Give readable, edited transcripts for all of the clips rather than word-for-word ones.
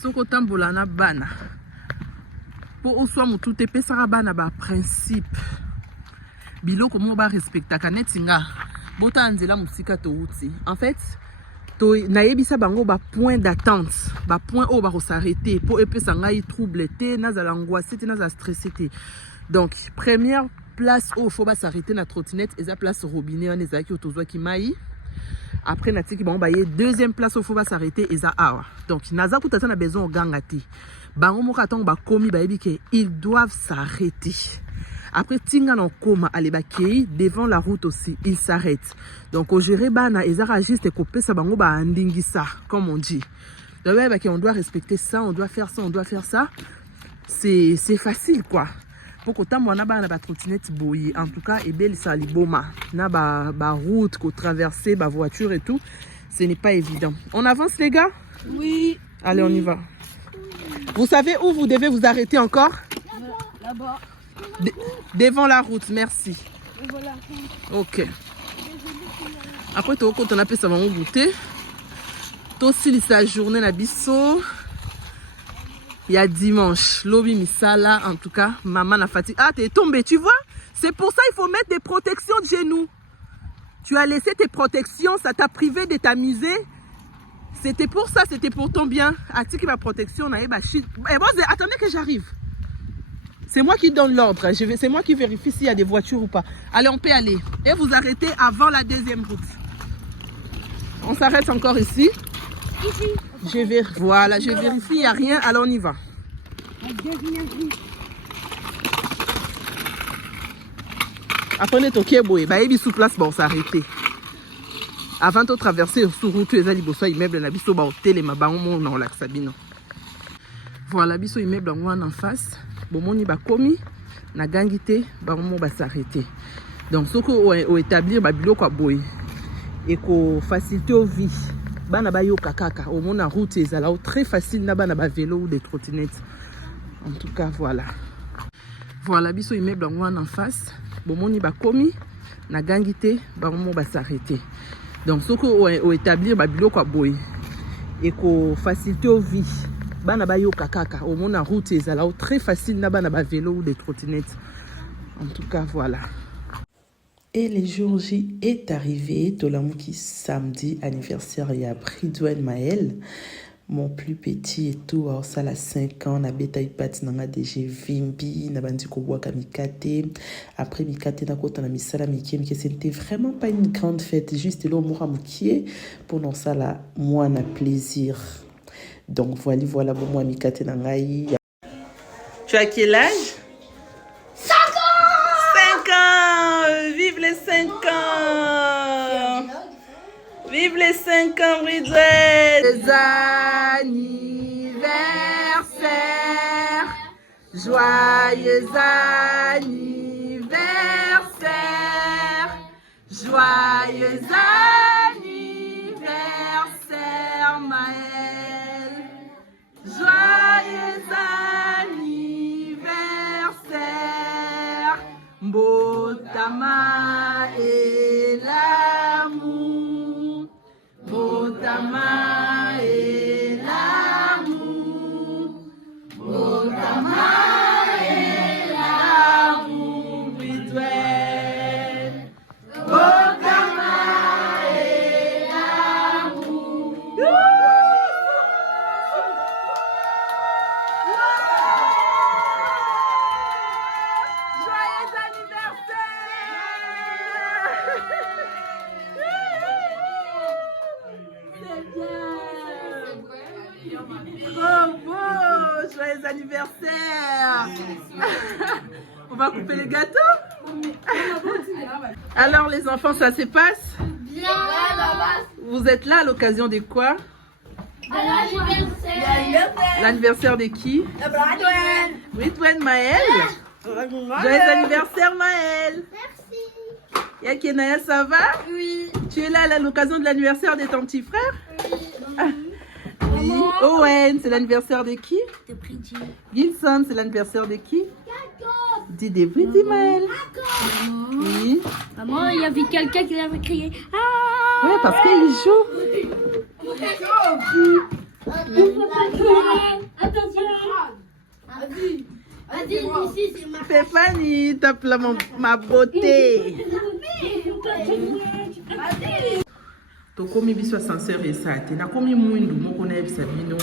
Soko tambola na bana. Pour oswa mutu te pesaka bana ba principe. Biloko mo ba respecta kanetinga. Bota anzela musika to uti. En fait, to nayebisa bango ba point d'attente, ba point où ba s'arrêter pour epesa ngai trouble te, nazala angoissé te, nazala stressé te. Donc, première place où faut ba s'arrêter na trottinette, eza place robinet on ezaki otozwa ki mai. Après natiki bango ba ye deuxième place où faut ba s'arrêter eza awa. Donc, naza kutata na besoin gangati. Bango mo katong ba komi ba yebi ke ils doivent s'arrêter. Après tinga non koma alebakei devant la route aussi, il s'arrête. Donc au gérer bana ezara juste couper sa bango ba ndingisa comme on dit. Donc on doit respecter ça, on doit faire ça, on doit faire ça. C'est facile quoi. Pour que tant mona ba na ba trottinette boyi en tout cas et belle ça liboma na ba route ko traverser ba voiture et tout, ce n'est pas évident. On avance les gars? Oui. Allez, on y va. Vous savez où vous devez vous arrêter encore? Là-bas. Devant la route, merci. Voilà. Ok. Après, tu as appelé ça maman goûter. Tu aussi la journée na biso. Il y a dimanche. Lobi misala, en tout cas, maman na fatigue. Ah, t'es tombé, tu vois? C'est pour ça qu'il faut mettre des protections de genoux. Tu as laissé tes protections, ça t'a privé de t'amuser. C'était pour ça, c'était pour ton bien. Attends ma protection, attendez que j'arrive. C'est moi qui donne l'ordre. C'est moi qui vérifie s'il y a des voitures ou pas. Allez, on peut aller. Et vous arrêtez avant la deuxième route. On s'arrête encore ici. Ici. Voilà, je vérifie, il n'y a rien. Alors, on y va. Après, on est boy. Bah, il sous place, on s'arrêter. Avant de traverser sur route, les aliboso immeubles, na biso ba hôtel, ma ba on non la sabino. Voilà, biso immeuble en face. Bomoni ba komi na gangité ba mo ba s'arrêter. Donc ce ko établir ba biloko boy et ko faciliter au vie. Bana ba yo kakaka au mona route ezala très facile na bana ba vélo ou des trottinettes. En tout cas voilà. Voilà biso immeuble en face. Bomoni ba komi na gangité ba mo ba s'arrêter. Donc ce ko établir ba biloko boy et ko faciliter au vie. Bana ba yo kakaka au mona route ezala très facile na bana ba vélo ou des trottinettes. En tout cas voilà. Et le jour J est arrivé, Tolamuki samedi anniversaire et a pris Douane Maël, mon plus petit et tout, alors ça a 5 ans, na beta ipati na DG Vimbi, na bandi ko boaka mikate, après mikate na kota na misala mikie, c'était vraiment pas une grande fête, juste le mora mukie, pendant ça là, moi na plaisir. Donc voilà, bon moi mikate na ngai. Tu as quel âge? 5 ans! 5 ans! Vive les 5 ans! Vive les 5 ans, Bridget! Les anniversaires! Joyeux anniversaire! Joyeux anniversaire, Maël! Joyeux anniversaire! Mbotama et l'amour! Mbotama et l'amour! Mbotama et l'amour, Bridouel! Mbotama et l'amour! Joyeux anniversaire! Trop beau! Joyeux anniversaire! On va couper le gâteau? Alors les enfants, ça se passe? Bien! Vous êtes là à l'occasion de quoi? L'anniversaire de qui? Bridouane Maël? Joyeux anniversaire Maël! Merci! Yakenaya, ça va? Oui! Tu es là à l'occasion de l'anniversaire de ton petit frère? Oui! Oui. Owen, c'est l'anniversaire de qui? De Bridget. Gilson, c'est l'anniversaire de qui? Dis des Bridget Maël. Oui. Maman, il y avait quelqu'un qui avait crié. Ah! Ouais, parce qu'il joue. On peut pas crier. ici, c'est ma Stéphanie, tape là ma beauté. Tokomi biso ascenseur esate nakomi mwindu moko nayebisa bino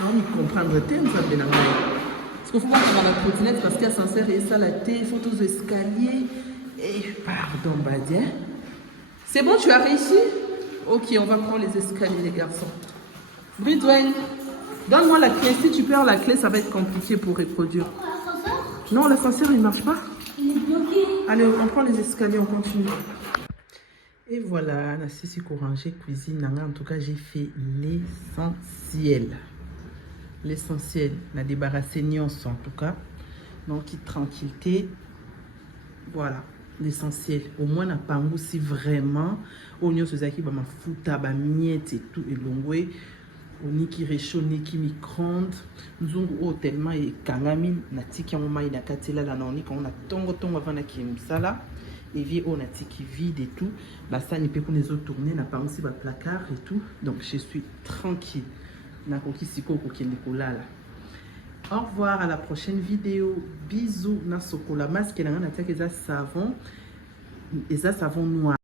naomi comprendre te nzambe na ngai parce que faut pas prendre la trottinette parce que ascenseur esala te il faut tous escaliers et pardon Badia. C'est bon, tu as réussi? Ok, on va prendre les escaliers les garçons. Bridwell, donne-moi la clé. Si tu perds la clé, ça va être compliqué pour reproduire. Non, l'ascenseur il marche pas. Il est bloqué. Allez, on prend les escaliers, on continue. Et voilà, la Sissi Couranger cuisine. En tout cas, j'ai fait l'essentiel. L'essentiel, la débarrasser en tout cas. Donc, tranquillité. Voilà, l'essentiel. Au moins, n'a pas aussi vraiment. Oignon, c'est ça qui va me foutre, ma miette et tout. Et l'ongoué. On qui réchaud, ni qui micro-ondes. Nous avons tellement et kangamine. Nati qui a moment il a katela la noni quand on a tongo avant na qui ça là. Et vie on a qui vide et tout. Bah ça n'y peut pas nous tourner. N'a pas aussi ma placard et tout. Donc je suis tranquille. N'a pas qui siko qui là. Au revoir à la prochaine vidéo. Bisous na sokola masque et na attaque ça savon. Et ça savon noir.